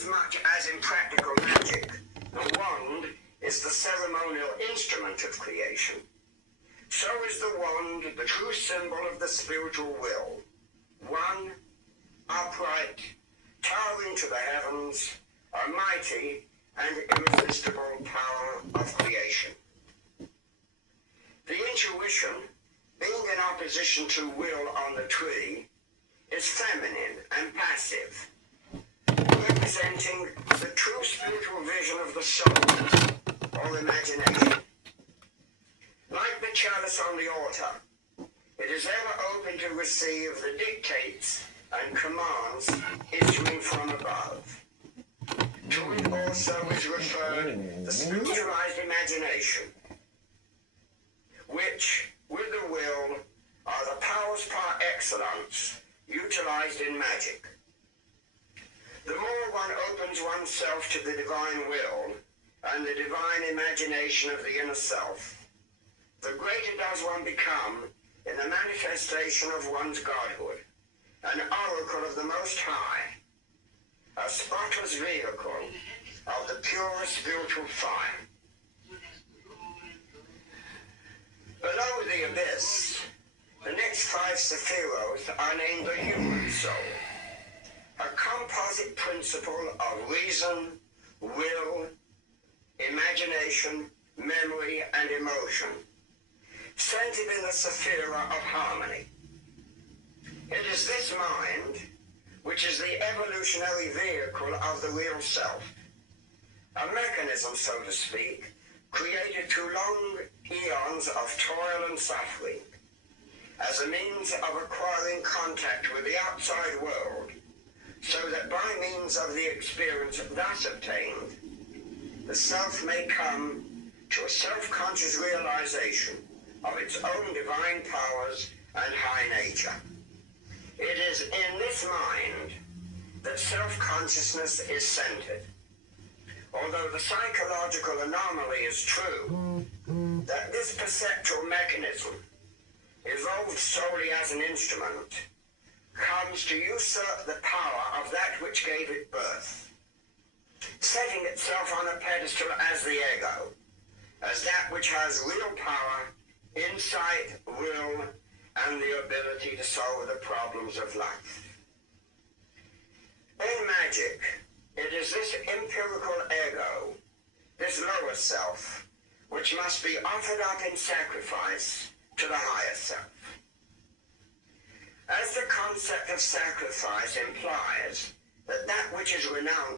Inasmuch as in practical magic, the wand is the ceremonial instrument of creation, so is the wand the true symbol of the spiritual will, one, upright, towering to the heavens, a mighty and irresistible power of creation. The intuition, being in opposition to will on the tree, is feminine and passive, representing the true spiritual vision of the soul, or imagination. Like the chalice on the altar, it is ever open to receive the dictates and commands issuing from above. To it also is referred the spiritualized imagination, which, with the will, are the powers par excellence utilized in magic. The more one opens oneself to the divine will and the divine imagination of the inner self, the greater does one become in the manifestation of one's godhood, an oracle of the Most High, a spotless vehicle of the purest spiritual fire. Below the abyss, the next 5 sephiroth are named the human soul, a composite principle of reason, will, imagination, memory, and emotion, centered in the sephira of harmony. It is this mind which is the evolutionary vehicle of the real self, a mechanism, so to speak, created through long eons of toil and suffering, as a means of acquiring contact with the outside world, so that by means of the experience thus obtained, the self may come to a self-conscious realization of its own divine powers and high nature. It is in this mind that self-consciousness is centered. Although the psychological anomaly is true, that this perceptual mechanism, evolved solely as an instrument, comes to usurp the power of that which gave it birth, setting itself on a pedestal as the ego, as that which has real power, insight, will, and the ability to solve the problems of life. In magic, it is this empirical ego, this lower self, which must be offered up in sacrifice to the higher self. As the concept of sacrifice implies that which is renowned